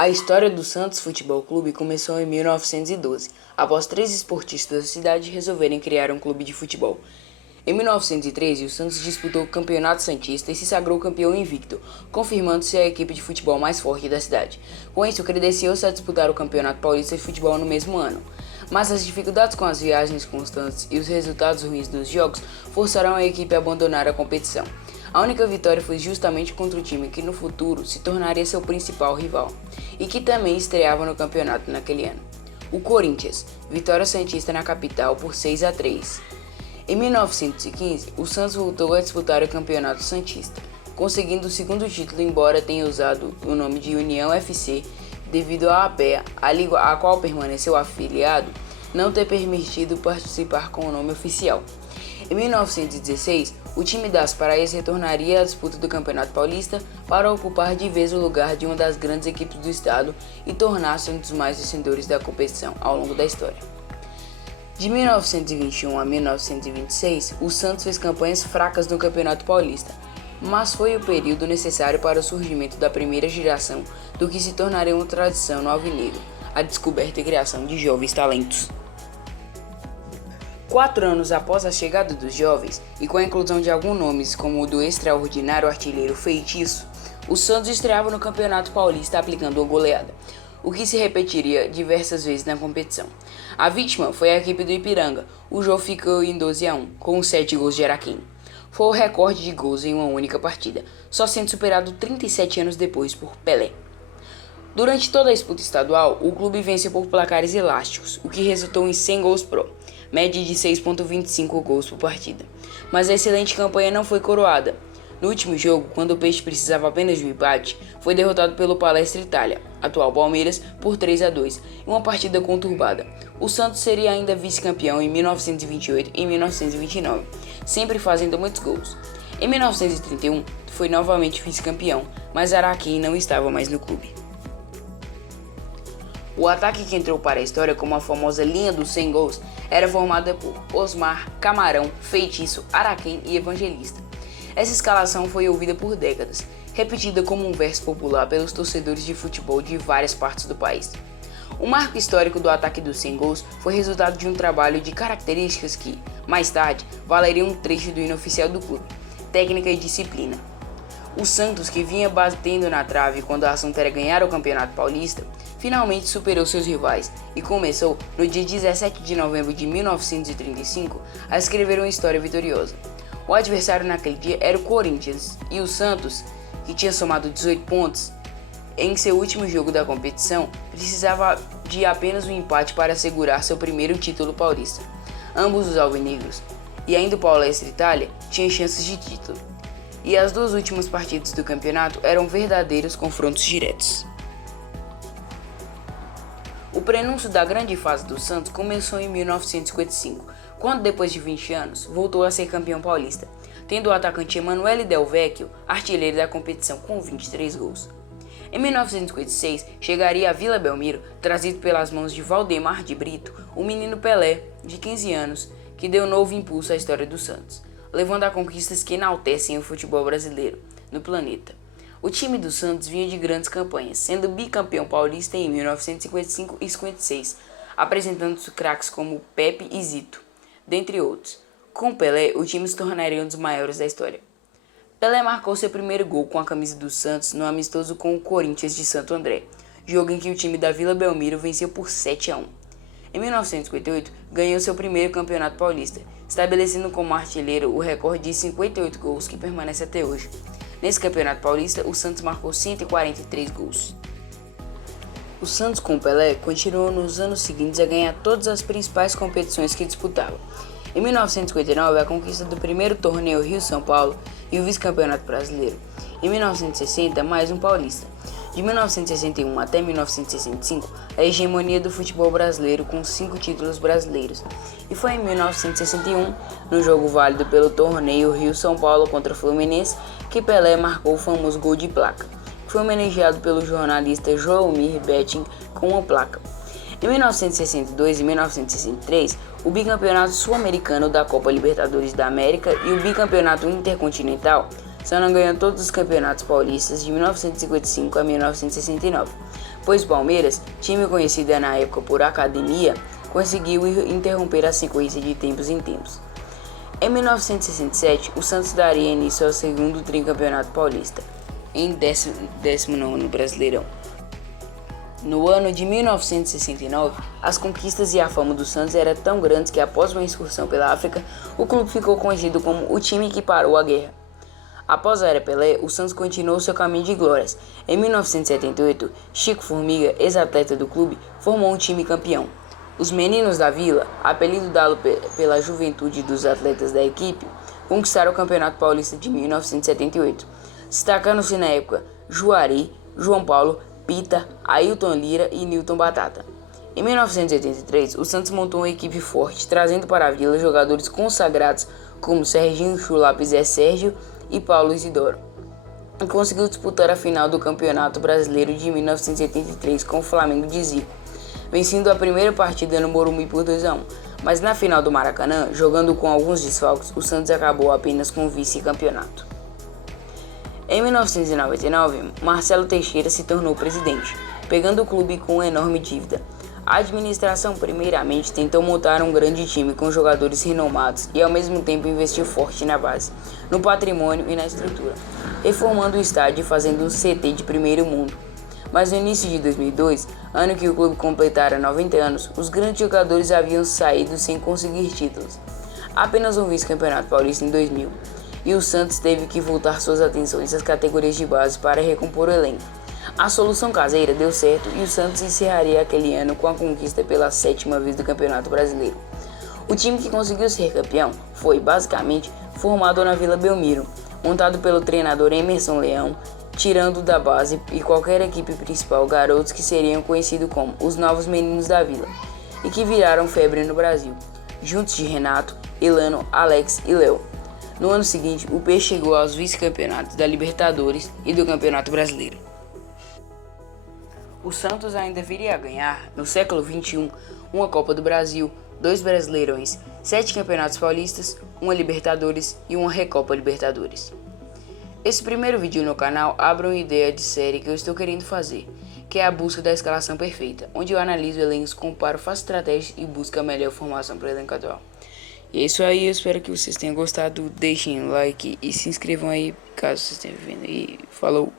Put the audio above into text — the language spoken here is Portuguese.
A história do Santos Futebol Clube começou em 1912, após 3 esportistas da cidade resolverem criar um clube de futebol. Em 1913, o Santos disputou o Campeonato Santista e se sagrou campeão invicto, confirmando-se a equipe de futebol mais forte da cidade. Com isso, credenciou-se a disputar o Campeonato Paulista de Futebol no mesmo ano. Mas as dificuldades com as viagens constantes e os resultados ruins dos jogos forçaram a equipe a abandonar a competição. A única vitória foi justamente contra o time que no futuro se tornaria seu principal rival, e que também estreava no campeonato naquele ano. O Corinthians, vitória santista na capital por 6-3. Em 1915, o Santos voltou a disputar o Campeonato Santista, conseguindo o segundo título, embora tenha usado o nome de União FC devido à APEA, a liga a qual permaneceu afiliado, não ter permitido participar com o nome oficial. Em 1916, o time das Praias retornaria à disputa do Campeonato Paulista para ocupar de vez o lugar de uma das grandes equipes do estado e tornar-se um dos mais vencedores da competição ao longo da história. De 1921 a 1926, o Santos fez campanhas fracas no Campeonato Paulista, mas foi o período necessário para o surgimento da primeira geração do que se tornaria uma tradição no alvinegro, a descoberta e criação de jovens talentos. 4 anos após a chegada dos jovens, e com a inclusão de alguns nomes como o do extraordinário artilheiro Feitiço, o Santos estreava no Campeonato Paulista aplicando uma goleada, o que se repetiria diversas vezes na competição. A vítima foi a equipe do Ipiranga. O jogo ficou em 12-1, com 7 gols de Araquém. Foi o recorde de gols em uma única partida, só sendo superado 37 anos depois por Pelé. Durante toda a disputa estadual, o clube venceu por placares elásticos, o que resultou em 100 gols pro, média de 6,25 gols por partida. Mas a excelente campanha não foi coroada. No último jogo, quando o Peixe precisava apenas de um empate, foi derrotado pelo Palestra Itália, atual Palmeiras, por 3-2, em uma partida conturbada. O Santos seria ainda vice-campeão em 1928 e 1929, sempre fazendo muitos gols. Em 1931, foi novamente vice-campeão, mas Araquém não estava mais no clube. O ataque que entrou para a história como a famosa linha dos 100 gols era formada por Osmar, Camarão, Feitiço, Araquém e Evangelista. Essa escalação foi ouvida por décadas, repetida como um verso popular pelos torcedores de futebol de várias partes do país. O marco histórico do ataque dos 100 gols foi resultado de um trabalho de características que, mais tarde, valeriam um trecho do hino oficial do clube: técnica e disciplina. O Santos, que vinha batendo na trave quando a assunto era ganhar o Campeonato Paulista, finalmente superou seus rivais e começou, no dia 17 de novembro de 1935, a escrever uma história vitoriosa. O adversário naquele dia era o Corinthians, e o Santos, que tinha somado 18 pontos em seu último jogo da competição, precisava de apenas um empate para assegurar seu primeiro título paulista. Ambos os alvinegros, e ainda o Palestra Itália, tinham chances de título. E as 2 últimas partidas do campeonato eram verdadeiros confrontos diretos. O prenúncio da grande fase do Santos começou em 1955, quando, depois de 20 anos, voltou a ser campeão paulista, tendo o atacante Emanuele Del Vecchio artilheiro da competição com 23 gols. Em 1956, chegaria a Vila Belmiro, trazido pelas mãos de Valdemar de Brito, o menino Pelé, de 15 anos, que deu novo impulso à história do Santos, levando a conquistas que enaltecem o futebol brasileiro no planeta. O time do Santos vinha de grandes campanhas, sendo bicampeão paulista em 1955 e 56, apresentando craques como Pepe e Zito, dentre outros. Com Pelé, o time se tornaria um dos maiores da história. Pelé marcou seu primeiro gol com a camisa do Santos no amistoso com o Corinthians de Santo André, jogo em que o time da Vila Belmiro venceu por 7-1. Em 1958, ganhou seu primeiro campeonato paulista, estabelecendo como artilheiro o recorde de 58 gols que permanece até hoje. Nesse campeonato paulista, o Santos marcou 143 gols. O Santos com Pelé continuou nos anos seguintes a ganhar todas as principais competições que disputava. Em 1959, a conquista do primeiro torneio Rio-São Paulo e o vice-campeonato brasileiro. Em 1960, mais um paulista. De 1961 até 1965, a hegemonia do futebol brasileiro com 5 títulos brasileiros. E foi em 1961, no jogo válido pelo torneio Rio-São Paulo contra o Fluminense, que Pelé marcou o famoso gol de placa. Foi homenageado pelo jornalista Joelmir Betting com uma placa. Em 1962 e 1963, o bicampeonato sul-americano da Copa Libertadores da América e o bicampeonato intercontinental Santos ganhou todos os campeonatos paulistas de 1955 a 1969, pois Palmeiras, time conhecido na época por academia, conseguiu interromper a sequência de tempos em tempos. Em 1967, o Santos daria início ao segundo tricampeonato paulista, em 19º Brasileirão. No ano de 1969, as conquistas e a fama do Santos eram tão grandes que após uma excursão pela África, o clube ficou conhecido como o time que parou a guerra. Após a era Pelé, o Santos continuou seu caminho de glórias. Em 1978, Chico Formiga, ex-atleta do clube, formou um time campeão. Os Meninos da Vila, apelido dado pela juventude dos atletas da equipe, conquistaram o Campeonato Paulista de 1978, destacando-se na época Juari, João Paulo, Pita, Ailton Lira e Nilton Batata. Em 1983, o Santos montou uma equipe forte, trazendo para a Vila jogadores consagrados como Serginho Chulapa Zé Sérgio e Paulo Isidoro, e conseguiu disputar a final do Campeonato Brasileiro de 1983 com o Flamengo de Zico, vencendo a primeira partida no Morumbi por 2-1, mas na final do Maracanã, jogando com alguns desfalques, o Santos acabou apenas com o vice-campeonato. Em 1999, Marcelo Teixeira se tornou presidente, pegando o clube com uma enorme dívida. A administração primeiramente tentou montar um grande time com jogadores renomados e ao mesmo tempo investiu forte na base, no patrimônio e na estrutura, reformando o estádio e fazendo um CT de primeiro mundo. Mas no início de 2002, ano que o clube completara 90 anos, os grandes jogadores haviam saído sem conseguir títulos. Apenas um vice-campeonato paulista em 2000, e o Santos teve que voltar suas atenções às categorias de base para recompor o elenco. A solução caseira deu certo e o Santos encerraria aquele ano com a conquista pela 7ª vez do Campeonato Brasileiro. O time que conseguiu ser campeão foi, basicamente, formado na Vila Belmiro, montado pelo treinador Emerson Leão, tirando da base e qualquer equipe principal garotos que seriam conhecidos como os Novos Meninos da Vila, e que viraram febre no Brasil, juntos de Renato, Elano, Alex e Léo. No ano seguinte, o Peixe chegou aos vice-campeonatos da Libertadores e do Campeonato Brasileiro. O Santos ainda viria a ganhar, no século XXI, uma Copa do Brasil, 2 Brasileirões, 7 Campeonatos Paulistas, uma Libertadores e uma Recopa Libertadores. Esse primeiro vídeo no canal abre uma ideia de série que eu estou querendo fazer, que é a busca da escalação perfeita, onde eu analiso elencos, comparo, faço estratégias e busco a melhor formação para o elenco atual. E é isso aí, eu espero que vocês tenham gostado, deixem um like e se inscrevam aí caso vocês tenham vindo. E falou!